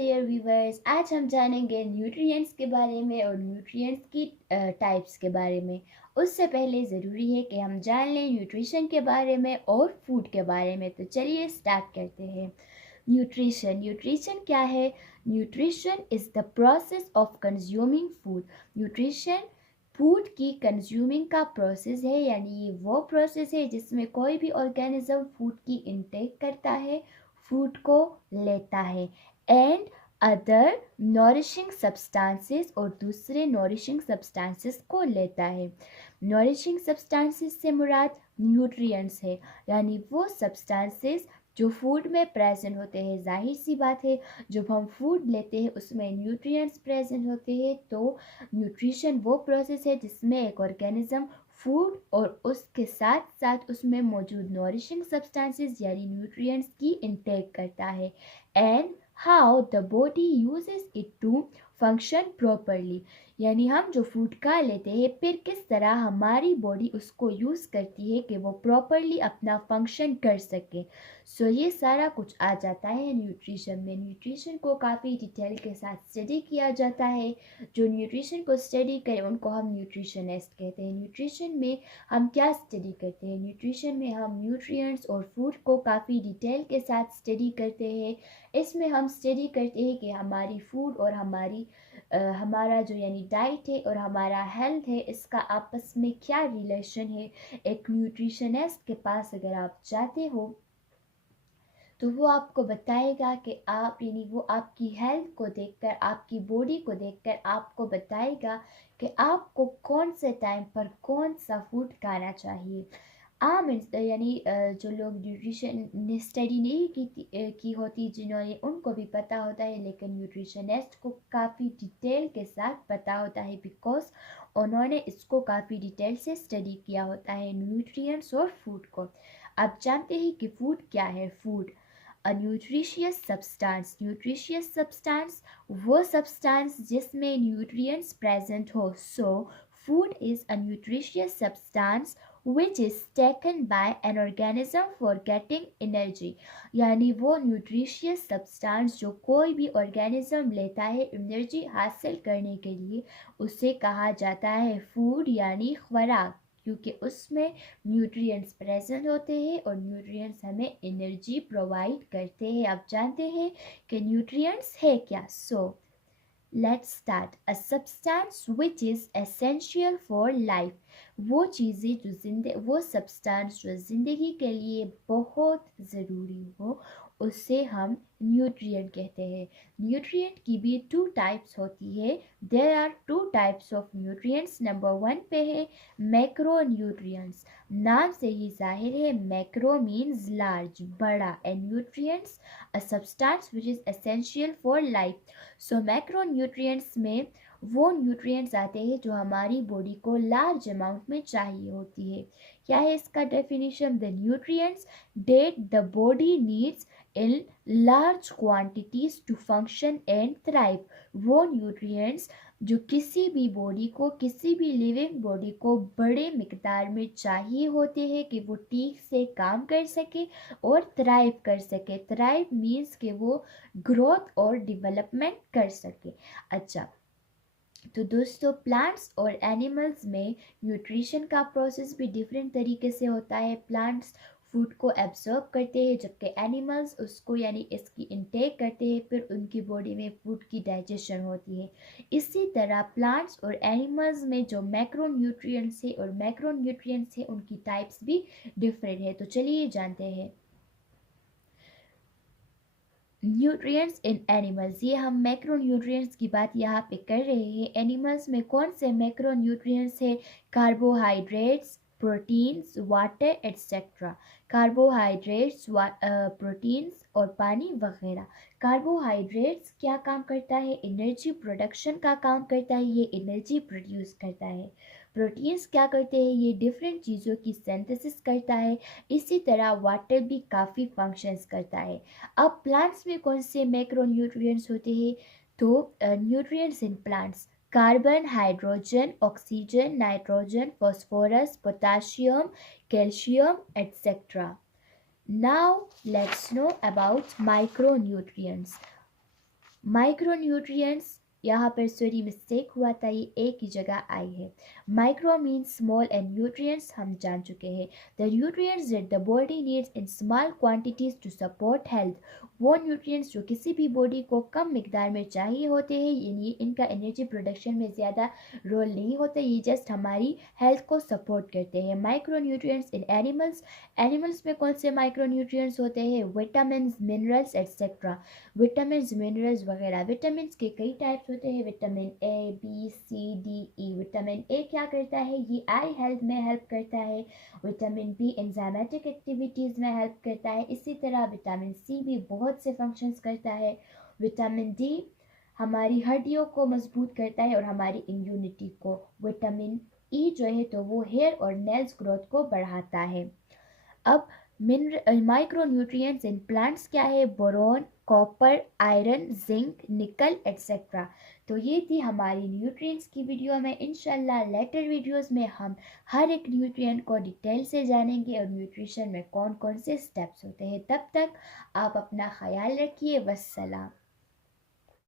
There viewers, आज हम जानेंगे न्यूट्रिएंट्स के बारे में और न्यूट्रिएंट्स की टाइप्स के बारे में। उससे पहले ज़रूरी है कि हम जान लें न्यूट्रिशन के बारे में और फूड के बारे में। तो चलिए स्टार्ट करते हैं। न्यूट्रिशन न्यूट्रिशन क्या है? Nutrition is the process of consuming food. Nutrition food की कंज्यूमिंग का प्रोसेस है, यानी ये वो प्रोसेस है जिसमें कोई भी ऑर्गेनिज्म फूड की इनटेक करता है, फूड को लेता है एंड अदर नॉरिशिंग सब्सटेंसेस और दूसरे नॉरिशिंग सब्सटेंसेस को लेता है। नॉरिशिंग सब्सटेंसेस से मुराद न्यूट्रिएंट्स है, यानी वो सब्सटेंसेस जो फूड में प्रेजेंट होते हैं। जाहिर सी बात है, जब हम फूड लेते हैं उसमें न्यूट्रिएंट्स प्रेजेंट होते हैं। तो न्यूट्रिशन वो प्रोसेस है जिसमें एक ऑर्गेनिज्म फूड और उसके साथ साथ उसमें मौजूद नॉरिशिंग सब्सटेंसेस यानी न्यूट्रिएंट्स की इनटेक करता है and how the body uses it to function properly, यानी हम जो फूड खा लेते हैं फिर किस तरह हमारी बॉडी उसको यूज़ करती है कि वो प्रॉपरली अपना फंक्शन कर सके। सो ये सारा कुछ आ जाता है न्यूट्रिशन में। न्यूट्रिशन को काफ़ी डिटेल के साथ स्टडी किया जाता है। जो न्यूट्रिशन को स्टडी करें उनको हम न्यूट्रिशनिस्ट कहते हैं। न्यूट्रिशन में हम क्या स्टडी करते हैं? न्यूट्रिशन में हम न्यूट्रिएंट्स और फूड को काफ़ी डिटेल के साथ स्टडी करते हैं। इसमें हम स्टडी करते हैं कि हमारी फूड और हमारा जो यानी डाइट है और हमारा हेल्थ है, इसका आपस में क्या रिलेशन है। एक न्यूट्रिशनिस्ट के पास अगर आप जाते हो तो वो आपको बताएगा कि आप यानी वो आपकी हेल्थ को देखकर, आपकी बॉडी को देखकर आपको बताएगा कि आपको कौन से टाइम पर कौन सा फूड खाना चाहिए। आम यानी जो लोग न्यूट्रिशन स्टडी नहीं की होती जिन्होंने, उनको भी पता होता है, लेकिन न्यूट्रिशनिस्ट को काफ़ी डिटेल के साथ पता होता है बिकॉज उन्होंने इसको काफ़ी डिटेल से स्टडी किया होता है, न्यूट्रिएंट्स और फूड को। अब जानते हैं कि फूड क्या है। फूड अ न्यूट्रिशियस सब्सटेंस वो सब्सटेंस जिसमें न्यूट्रिएंट्स प्रेजेंट हो। सो food is a nutritious substance which is taken by an organism for getting energy, यानी वो न्यूट्रिशियस सब्सटेंस जो कोई भी ऑर्गेनिज्म लेता है एनर्जी हासिल करने के लिए, उसे कहा जाता है फूड यानी खुराक, क्योंकि उसमें न्यूट्रिएंट्स प्रेजेंट होते हैं और न्यूट्रिएंट्स हमें एनर्जी प्रोवाइड करते हैं। आप जानते हैं कि न्यूट्रिएंट्स है क्या। So let's start. A substance which is essential for life, वो चीज़ें जो वो सब्सटेंस जो ज़िंदगी के लिए बहुत ज़रूरी हो, उसे हम न्यूट्रिएंट कहते हैं। न्यूट्रिएंट की भी टू टाइप्स होती है। There are two types of nutrients. Number one पे है मैक्रो न्यूट्रिएंट्स। नाम से ही जाहिर है, मैक्रो मीन्स लार्ज, बड़ा, and nutrients a substance which is essential for life. So macro nutrients में वो न्यूट्रिएंट्स आते हैं जो हमारी बॉडी को लार्ज अमाउंट में चाहिए होती है। क्या है इसका definition? The nutrients that the body needs in large quantities to function and thrive. वो न्यूट्रिएंट्स जो किसी भी बॉडी को, किसी भी लिविंग बॉडी को बड़े मिकदार में चाहिए होते हैं कि वो ठीक से काम कर सके और थ्राइव कर सके। थ्राइव मीन्स कि वो ग्रोथ और डेवलपमेंट कर सके। अच्छा, तो दोस्तों प्लांट्स और एनिमल्स में न्यूट्रिशन का प्रोसेस भी डिफरेंट तरीके से होता है। प्लांट्स फूड को एब्जॉर्ब करते हैं जबकि एनिमल्स उसको यानी इसकी इनटेक करते हैं, फिर उनकी बॉडी में फूड की डाइजेशन होती है। इसी तरह प्लांट्स और एनिमल्स में जो मैक्रो न्यूट्रिएंट्स है और मैक्रो न्यूट्रिएंट्स है उनकी टाइप्स भी डिफरेंट है। तो चलिए जानते हैं न्यूट्रिएंट्स इन एनिमल्स। ये हम मैक्रो न्यूट्रिएंट्स की बात यहाँ पे कर रहे हैं। एनिमल्स में कौन से मैक्रो न्यूट्रिएंट्स है? Carbohydrates, proteins, water etcetera. Carbohydrates, proteins और पानी वगैरह। कार्बोहाइड्रेट्स क्या काम करता है? एनर्जी प्रोडक्शन का काम करता है, ये एनर्जी प्रोड्यूस करता है। प्रोटीन्स क्या करते हैं? ये डिफरेंट चीज़ों की सिंथेसिस करता है। इसी तरह वाटर भी काफ़ी फंक्शंस करता है। अब प्लांट्स में कौन से मैक्रो न्यूट्रिएंट्स होते हैं? तो nutrients in plants carbon, hydrogen, oxygen, nitrogen, phosphorus, potassium, calcium etcetera. Now let's know about micro nutrients. Micro nutrients, यहाँ पर सॉरी मिस्टेक हुआ था, ये एक ही जगह आई है। Micro means small and nutrients हम जान चुके हैं। The nutrients that the body needs in small quantities to support health, वो न्यूट्रिएंट्स जो किसी भी बॉडी को कम मिकदार में चाहिए होते हैं, यानी इनका एनर्जी प्रोडक्शन में ज़्यादा रोल नहीं होता, ये जस्ट हमारी हेल्थ को सपोर्ट करते हैं। Micro nutrients in animals, animals में कौन से माइक्रो न्यूट्रिएंट्स होते हैं? Vitamin, minerals etcetera, vitamin minerals वगैरह। विटामिन के कई टाइप्स होते हैं, vitamin A, B, C, D, E. Vitamin A क्या करता है? ये आई हेल्थ में हेल्प करता है। विटामिन बी एंजाइमेटिक एक्टिविटीज़ में हेल्प करता है। इसी तरह विटामिन सी भी बहुत से फंक्शंस करता है। विटामिन डी हमारी हड्डियों को मजबूत करता है और हमारी इम्यूनिटी को। विटामिन ई जो है तो वो हेयर और नेल्स ग्रोथ को बढ़ाता है। अब माइक्रो न्यूट्रिएंट्स इन प्लांट्स क्या है? बोरोन, कॉपर, आयरन, जिंक, निकल एक्सेट्रा। तो ये थी हमारी न्यूट्रिएंट्स की वीडियो में। इंशाल्लाह लेटर वीडियोस में हम हर एक न्यूट्रिएंट को डिटेल से जानेंगे और न्यूट्रिशन में कौन कौन से स्टेप्स होते हैं। तब तक आप अपना ख्याल रखिए। वस्सलाम।